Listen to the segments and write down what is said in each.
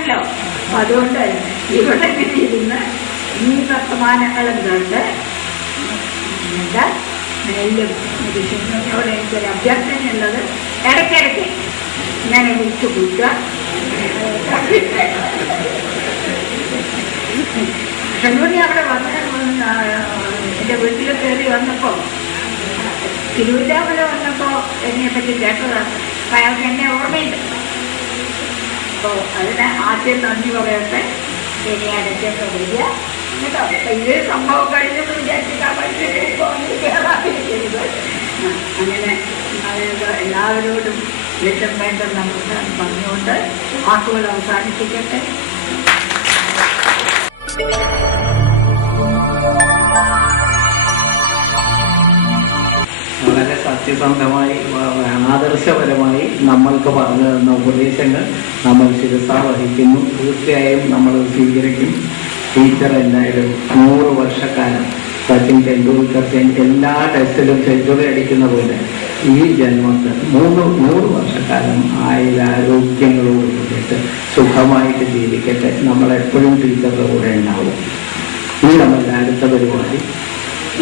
ആണല്ലോ. അതുകൊണ്ട് ഇവിടെ ഇരുന്ന് ഈ വർത്തമാനങ്ങളും കണ്ട് എന്താ നെല്ലും മനുഷ്യനോട് എനിക്കൊരു അഭ്യർത്ഥനയുള്ളത്, ഇടയ്ക്കിടയ്ക്ക് ഇങ്ങനെ വിളിച്ചു കൂട്ടുക. ഷെല്ലൂരി അവിടെ വന്ന് എൻ്റെ വീട്ടിൽ കയറി വന്നപ്പോൾ, തിരുവിതാമല വന്നപ്പോൾ എന്നെപ്പറ്റി കേട്ടതാണ്. അപ്പം അയാൾക്ക് എന്നെ ഓർമ്മയുണ്ട്. അപ്പോൾ അതിന് ആദ്യം നന്ദി പറയട്ടെ. ഇനി ഇടയ്ക്കൊക്കെ വരിക കേട്ടോ. ഇത് സംഭവം കഴിഞ്ഞെന്ന് വിചാരിച്ചിട്ടാണ് കയറാതിരിക്കരുത്. അങ്ങനെ എല്ലാവരോടും വീണ്ടും വേണ്ട നമസ്കാരം പറഞ്ഞുകൊണ്ട് വാക്കുകൾ അവസാനിപ്പിക്കട്ടെ. വളരെ സത്യസന്ധമായി ആദർശപരമായി നമ്മൾക്ക് പറഞ്ഞു തന്ന ഉപദേശങ്ങൾ നമ്മൾ ശിരസാ വഹിക്കുന്നു. തീർച്ചയായും നമ്മൾ സ്വീകരിക്കും. ടീച്ചർ എന്തായാലും 100 വർഷക്കാലം സച്ചിൻ ടെണ്ടുൽക്കർ എല്ലാ ടെസ്റ്റിലും സെഞ്ചുറി അടിക്കുന്ന പോലെ ഈ ജന്മത്തിൽ 100 വർഷക്കാലം ആരോഗ്യങ്ങളോട് കൂടിയിട്ട് സുഖമായിട്ട് ജീവിക്കട്ടെ. നമ്മളെപ്പോഴും ടീച്ചറുടെ കൂടെ ഉണ്ടാവും. ഇനി നമ്മളുടെ അടുത്ത പരിപാടി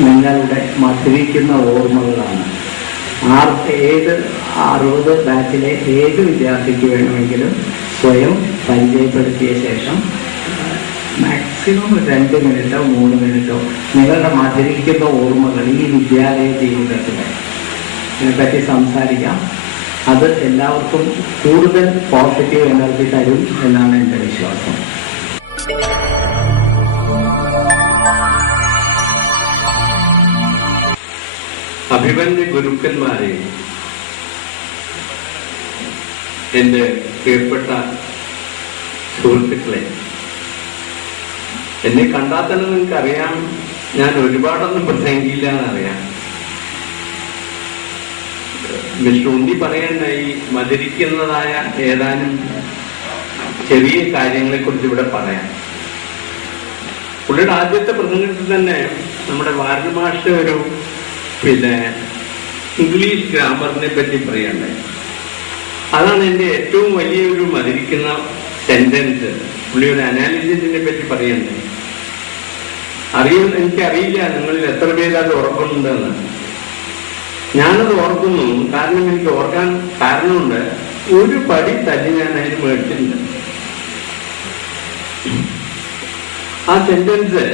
നിങ്ങളുടെ മധുരിക്കുന്ന ഓർമ്മകളാണ്. ഏത് 60 ബാച്ചിലെ ഏത് വിദ്യാർത്ഥിക്ക് വേണമെങ്കിലും സ്വയം പരിചയപ്പെടുത്തിയ ശേഷം മാക്സിമം 2 മിനിറ്റോ 3 മിനിറ്റോ നിങ്ങളുടെ മധുരിക്കുന്ന ഓർമ്മകൾ ഈ വിദ്യാലയ ജീവിതത്തിലെ ഇതിനെപ്പറ്റി സംസാരിക്കാം. അത് എല്ലാവർക്കും കൂടുതൽ പോസിറ്റീവ് എനർജി തരും എന്നാണ് എൻ്റെ വിശ്വാസം. അഭിമന്യ ഗുരുക്കന്മാരെ, എൻ്റെ പ്രിയപ്പെട്ട സുഹൃത്തുക്കളെ, എന്നെ കണ്ടാൽ തന്നെ നിങ്ങൾക്കറിയാം ഞാൻ ഒരുപാടൊന്നും പ്രസംഗിക്കില്ല എന്നറിയാം. മിസ്റ്റർ ഉണ്ണി പറയണ്ടായി മധുരിക്കുന്നതായ ഏതാനും ചെറിയ കാര്യങ്ങളെ കുറിച്ച് ഇവിടെ പറയാം. പുള്ളിയുടെ ആദ്യത്തെ പ്രസംഗത്തിൽ തന്നെ നമ്മുടെ ഭാരത ഭാഷ ഒരു ഇംഗ്ലീഷ് ഗ്രാമറിനെ പറ്റി പറയണ്ടേ. അതാണ് എൻ്റെ ഏറ്റവും വലിയൊരു മധുരിക്കുന്ന സെന്റൻസ്. പുള്ളി ഒരു അനാലിസിസിനെ പറ്റി പറയണ്ടേ. എനിക്കറിയില്ല നിങ്ങളിൽ എത്ര പേര് അത് ഓർക്കുന്നുണ്ടെന്ന്. ഞാനത് ഓർക്കുന്നു. കാരണം എനിക്ക് ഓർക്കാൻ കാരണമുണ്ട്. ഒരു പടി തല്ലി ഞാൻ അതിന് മേടിച്ചിട്ടുണ്ട്. ആ സെന്റൻസ്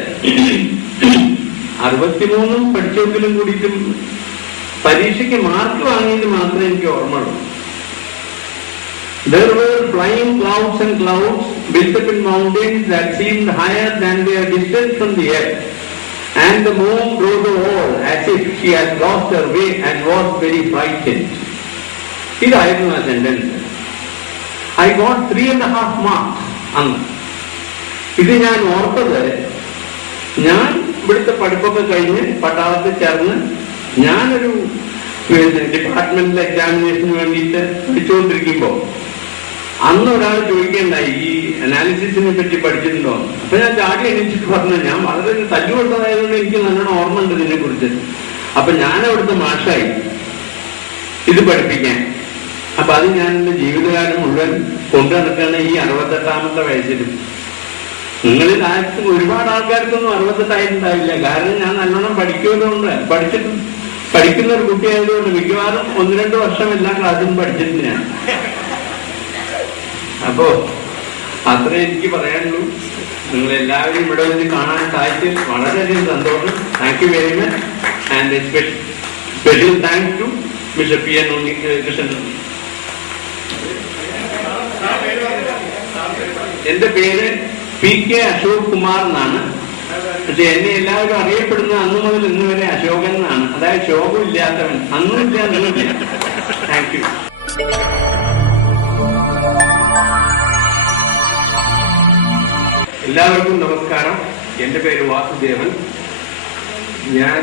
63 പഠിച്ചെങ്കിലും കൂടിയിട്ടും പരീക്ഷയ്ക്ക് മാർക്ക് വാങ്ങിയത് മാത്രമേ എനിക്ക് ഓർമ്മയുള്ളൂ. There were flying clouds and clouds built up in mountains that seemed higher than their distance from the earth, and the moon rose the wall as if she had lost her way and was very frightened. ഇതായിരുന്നു ആ sentence. I got 3.5 marks അന്ന്. ഇത് ഞാൻ ഓർത്തത്, ഞാൻ ഇവിടുത്തെ പഠിപ്പൊക്കെ കഴിഞ്ഞ് പട്ടാളത്തിൽ ചേർന്ന് ഞാനൊരു ഡിപ്പാർട്ട്മെന്റൽ എക്സാമിനേഷന് വേണ്ടിയിട്ട് പഠിച്ചുകൊണ്ടിരിക്കുമ്പോൾ അന്ന് ഒരാൾ ചോദിക്കേണ്ടായി ഈ അനാലിസിസിനെ പറ്റി പഠിച്ചിട്ടുണ്ടോ. അപ്പൊ ഞാൻ ചാടി എണീച്ചിട്ട് പറഞ്ഞു, ഞാൻ വളരെ തല്ലുകൊണ്ടതായതുകൊണ്ട് എനിക്ക് നല്ലോണം ഓർമ്മ ഉണ്ട് ഇതിനെ കുറിച്ച്. അപ്പൊ ഞാൻ അവിടുത്തെ മാഷായി ഇത് പഠിപ്പിക്കാൻ. അപ്പൊ അത് ഞാൻ എൻ്റെ ജീവിതകാലം മുഴുവൻ കൊണ്ടു നടക്കുകയാണ് ഈ 68ാമത്തെ വയസ്സിലും. നിങ്ങളിൽ ആർക്കും ഒരുപാട് ആൾക്കാർക്കൊന്നും 68 ആയിട്ടുണ്ടാവില്ല. കാരണം ഞാൻ നല്ലോണം പഠിക്കുന്നതുകൊണ്ട് പഠിക്കുന്ന ഒരു കുട്ടിയായതുകൊണ്ട് മിക്കവാറും 1-2 വർഷം എല്ലാ ക്ലാസ്സിലും പഠിച്ചിട്ടുണ്ട് ഞാൻ. അപ്പോ അത്രേ എനിക്ക് പറയാനുള്ളൂ. നിങ്ങളെല്ലാവരും ഇവിടെ നിന്ന് കാണാൻ സാധിച്ചതിൽ വളരെയധികം സന്തോഷം. Thank you very much. And special thanks to mister P.N. Unnikrishnan. എന്റെ പേര് P.K. അശോക് കുമാർ എന്നാണ്. പക്ഷെ എന്നെ എല്ലാവരും അറിയപ്പെടുന്നത് അന്നു മുതൽ ഇന്ന് വരെ അശോകൻ എന്നാണ്. അതായത് ശോകം ഇല്ലാത്തവൻ. അന്നും ഇല്ല. Thank you. എല്ലാവർക്കും നമസ്കാരം. എൻ്റെ പേര് വാസുദേവൻ. ഞാൻ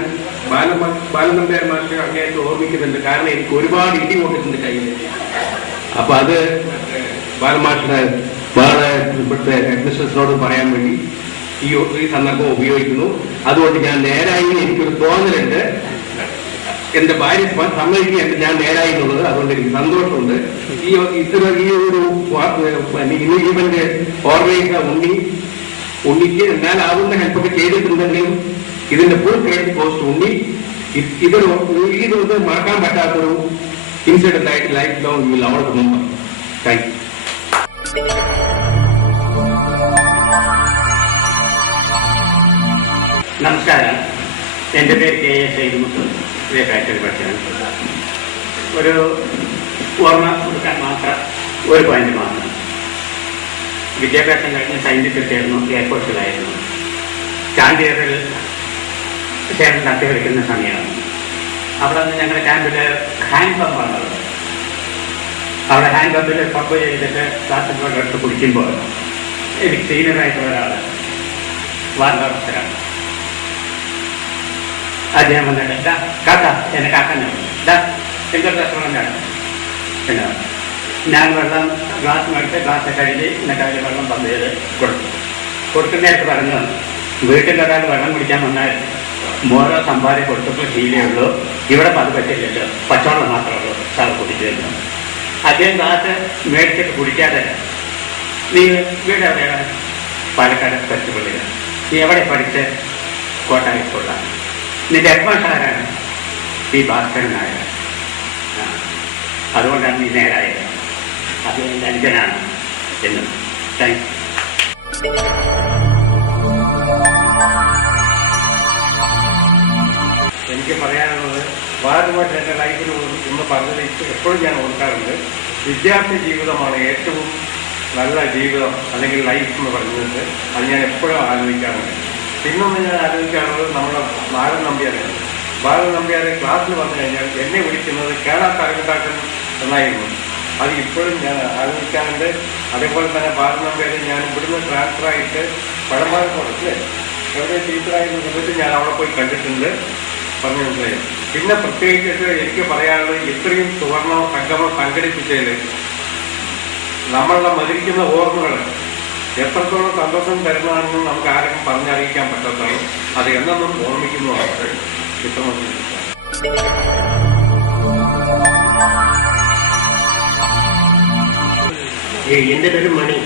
ബാലനമ്പ്യാർ മാസ്റ്റർ അങ്ങേയറ്റം ഓർമ്മിക്കുന്നുണ്ട്. കാരണം എനിക്ക് ഒരുപാട് ഇടി കൊണ്ടിട്ടുണ്ട് കയ്യിൽ. അപ്പൊ അത് ബാലമാസ്റ്റർ വേറെ ഇവിടുത്തെ അഡ്മിനിസ്ട്രേഷനോട് പറയാൻ വേണ്ടി ഈ സന്ദർഭം ഉപയോഗിക്കുന്നു. അതുകൊണ്ട് ഞാൻ നേരായി എനിക്കൊരു തോന്നലുണ്ട്. എന്റെ ഭാര്യ സമ്മതിക്കുക ഞാൻ നേരായി എന്നുള്ളത്. അതുകൊണ്ട് എനിക്ക് സന്തോഷമുണ്ട്. ഈ ഒരു ഇവന്റെ ഓർഗനൈസർ ഉണ്ണിക്ക് എന്നാലാവുന്ന ഹെൽപ്പൊക്കെ ചെയ്തിട്ടുണ്ടെങ്കിലും ഇതിന്റെ ഫുൾ ക്രെഡിറ്റ് പോസ്റ്റ് ഉണ്ണി. ഇതൊന്ന് മറക്കാൻ പറ്റാത്തൊരു ഇൻസിഡന്റ് ആയിട്ട് ലൈഫ് ലോങ് വിൽ അവർ റിമെമ്പർ. Thank you. നമസ്കാരം. എൻ്റെ പേര് കെ എ സൈദുമുത്ത്. ഫാക്ടറി പഠിച്ചാണ്. ഒരു ഓർമ്മ കൊടുക്കാൻ മാത്രം ഒരു പോയിന്റ് മാത്രം. വിദ്യാഭ്യാസം കഴിഞ്ഞ് സൈന്യത്തിലായിരുന്നു, എയർഫോഴ്സിലായിരുന്നു. ചാന്തിയറിൽ സേവനം നടത്തിവെക്കുന്ന സമയമാണ്. അവിടെ നിന്ന് ഞങ്ങളുടെ ക്യാമ്പിൽ ഹാൻഡ് പമ്പാണുള്ളത്. അവിടെ ഹാൻഡ് പമ്പിൽ പമ്പ് ചെയ്തിട്ട് ക്ലാസ്സിലൂടെ എടുത്ത് കുടിക്കുമ്പോൾ എനിക്ക് സീനിയറായിട്ടുള്ള ഒരാൾ വാർഡ് ഓഫീസറാണ്. അദ്ദേഹം വന്നിട്ട് കാക്ക എന്നെ കാക്കനാണ് എന്തൊരു റെസ്റ്റോറൻ്റാണ് എന്നാണ്. ഞാൻ വെള്ളം ഗ്ലാസ് മേടിച്ച് ഗ്ലാസ് കഴുകി എന്നിട്ട് അതിൽ വെള്ളം പമ്പ് ചെയ്ത് കൊടുക്കുന്നതായിട്ട് പറഞ്ഞു. വീട്ടിൽ ഒരാൾ വെള്ളം കുടിക്കാൻ വന്നാൽ മോരോ സമ്പാദ്യം കൊടുത്തപ്പോൾ ശീലേ ഉള്ളൂ. ഇവിടെ അത് പറ്റില്ലല്ലോ, പച്ചവെള്ളം മാത്രമേ ഉള്ളൂ സാർ കുടിച്ചിരുന്നു. അദ്ദേഹം ഗ്ലാസ് മേടിച്ചിട്ട് കുടിക്കാതെ നീ വീട് എവിടെയാണ്? പാലക്കാട് പച്ചപ്പള്ളിയാണ്. നീ എവിടെ പഠിച്ച്? കോട്ടായിക്കൊള്ളാം. നിന്റെ ഹെഡ്മാസ്റ്ററാരാണ്? ഈ ഭാസ്കരൻ നായർ. അതുകൊണ്ടാണ് നീ നേരായത്. അത് എൻ്റെ അനുജനാണ് എന്ന്. Thank you. എനിക്ക് പറയാനുള്ളത് വാദമായിട്ട് എൻ്റെ ലൈഫിൽ ഒന്ന് പറഞ്ഞത് എപ്പോഴും ഞാൻ ഓർക്കാറുണ്ട്. വിദ്യാർത്ഥി ജീവിതമാണ് ഏറ്റവും നല്ല ജീവിതം അല്ലെങ്കിൽ ലൈഫ് എന്ന് പറയുന്നത്. അത് ഞാൻ എപ്പോഴും ആലോചിക്കാറുണ്ട്. പിന്നൊന്ന് ഞാൻ ആലോചിക്കാറുള്ളത് നമ്മുടെ ബാലൻ നമ്പ്യാരാണ്. ബാലൻ നമ്പ്യാരെ ക്ലാസ്സിൽ വന്നു കഴിഞ്ഞാൽ എന്നെ വിളിക്കുന്നത് കേളാത്ത അരങ്ങട്ടാക്കൻ എന്നായിരുന്നു. അത് ഇപ്പോഴും ഞാൻ ആലോചിക്കാറുണ്ട്. അതേപോലെ തന്നെ ബാലൻ നമ്പ്യാരെ ഞാൻ ഇവിടുന്ന് ട്രാൻസ്ഫറായിട്ട് പഴമ്പാലക്കോടല്ലേ എവിടെ ടീച്ചറായിരുന്ന സമയത്ത് ഞാൻ അവിടെ പോയി കണ്ടിട്ടുണ്ട്. പറഞ്ഞു മനസ്സിലായി. പിന്നെ പ്രത്യേകിച്ചിട്ട് എനിക്ക് പറയാനുള്ളത് ഇത്രയും സുവർണ സംഗമം സംഘടിപ്പിച്ചതിൽ നമ്മളുടെ മരിക്കുന്ന ഓർമ്മകൾ എത്രത്തോളം സന്തോഷം തരുന്നതാണെന്ന് നമുക്ക് ആരെങ്കിലും പറഞ്ഞറിയിക്കാൻ പറ്റാത്തതാണ്. അത് എന്നും ഓർമ്മിക്കുന്നതാണ്. ഇത്രമൊന്നും എൻ്റെ പേര് മണി.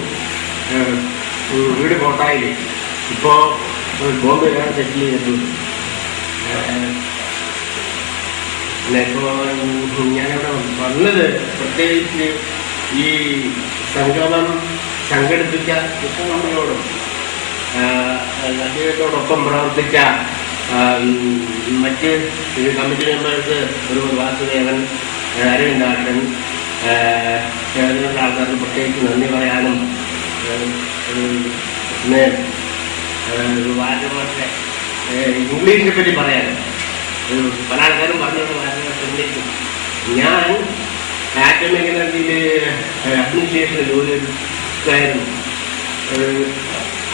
വീട് കോട്ടായിൽ. ഇപ്പോൾ ബോംബെയിലാണ് സെറ്റിൽ ചെയ്തിട്ടുണ്ട്. പിന്നെ ഇപ്പോൾ ഞാനിവിടെ വന്നത് പ്രത്യേകിച്ച് ഈ സംഗമം സംഘടിപ്പിച്ച കൃഷ്ണനോടും അദ്ദേഹത്തോടൊപ്പം പ്രവർത്തിച്ച മറ്റ് കമ്മിറ്റി മെമ്പേഴ്സ് ഒരു വാസുദേവൻ, അരവിന്ദാട്ടൻ, ആൾക്കാർക്ക് പ്രത്യേകിച്ച് നന്ദി പറയാനും പിന്നെ വാചകമൊക്കെ ഇംഗ്ലീഷിനെ പറ്റി പറയാനും പല ആൾക്കാരും പറഞ്ഞുകൊണ്ട് വാചകം. ഞാൻ ആറ്റമിക് എനർജിയിൽ അഡ്മിനിസ്ട്രേഷനിൽ ജോലി എടുക്കായിരുന്നു.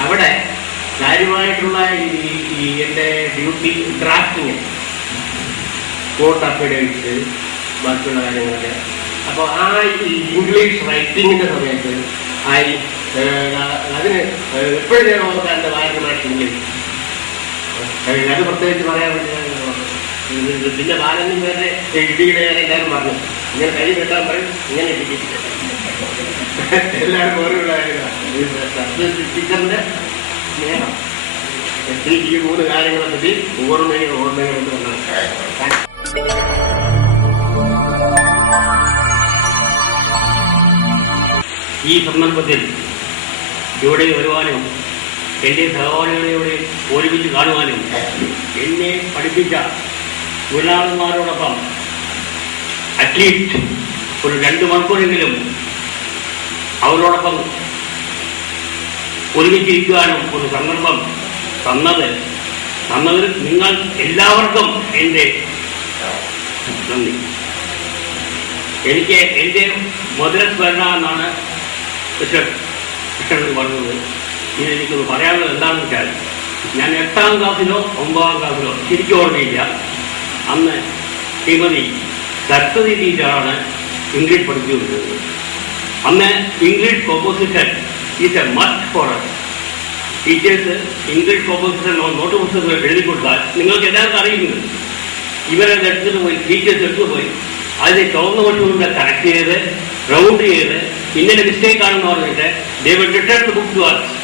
അവിടെ കാര്യമായിട്ടുള്ള ഈ എൻ്റെ ഡ്യൂട്ടി ഡ്രാഫ്റ്റിങ്, കോർട്ട് അഫിഡേവിറ്റ്സ്, ബാക്കിയുള്ള കാര്യങ്ങളൊക്കെ. അപ്പോൾ ആ ഇംഗ്ലീഷ് റൈറ്റിങ്ങിൻ്റെ സമയത്ത് അതിന് എപ്പോഴും ഞാൻ ഓർക്കാറുണ്ട് വായനമായിട്ട് ഇംഗ്ലീഷ്. അത് പ്രത്യേകിച്ച് പറയാൻ വേണ്ടി. പിന്നെ ബാലനും വേറെ ഇടിയുടെ എല്ലാവരും പറഞ്ഞു ഇങ്ങനെ കൈ വെട്ടാൻ പറയും, ഇങ്ങനെ ഇടിക്കും. എല്ലാവരും ഓരോയുള്ള ടീച്ചറിന്റെ സ്നേഹം. ഈ 3 കാര്യങ്ങളെ പറ്റി ഓർമ്മകളുണ്ട് എന്നാണ്. ഈ സന്ദർഭത്തിൽ ഇവിടെ വരുവാനും എൻ്റെ സഹപാഠികളെ ഒരുമിച്ച് കാണുവാനും എന്നെ പഠിപ്പിച്ച ഗുരുനാഥന്മാരോടൊപ്പം അറ്റ്ലീസ്റ്റ് ഒരു 2 മണിക്കൂറെങ്കിലും അവരോടൊപ്പം ഒരുമിച്ചിരിക്കുവാനും ഒരു സന്ദർഭം തന്നതിൽ നിങ്ങൾ എല്ലാവർക്കും എൻ്റെ നന്ദി. എനിക്ക് എൻ്റെ മുതൽ സ്മരണ എന്നാണ് കൃഷ്ണൻ പറഞ്ഞത്. എനിക്കൊന്ന് പറയാനുള്ളത് എന്താണെന്ന് വെച്ചാൽ, ഞാൻ 8ാം ക്ലാസ്സിലോ 9ാം ക്ലാസ്സിലോ ശരിക്കും ഓർമ്മയില്ല. അന്ന് ശ്രീമതി സരസ്വതി ടീച്ചറാണ് ഇംഗ്ലീഷ് പഠിച്ചുകൊണ്ടിരുന്നത്. അന്ന് English composition is a must for us. Teachers English composition note പുസ്തകങ്ങൾ എഴുതി കൊടുത്താൽ നിങ്ങൾക്ക് എല്ലാവർക്കും അറിയുന്നത് ഇവരത് എടുത്തിട്ട് പോയി ടീച്ചേഴ്സ് എടുത്തു പോയി അതിനെ ഗവൺമെന്റ് കറക്റ്റ് ചെയ്ത് റൗണ്ട് ചെയ്ത് ഇങ്ങനെ മിസ്റ്റേക്ക് ആണെന്ന് പറഞ്ഞിട്ട് they will return the book to us.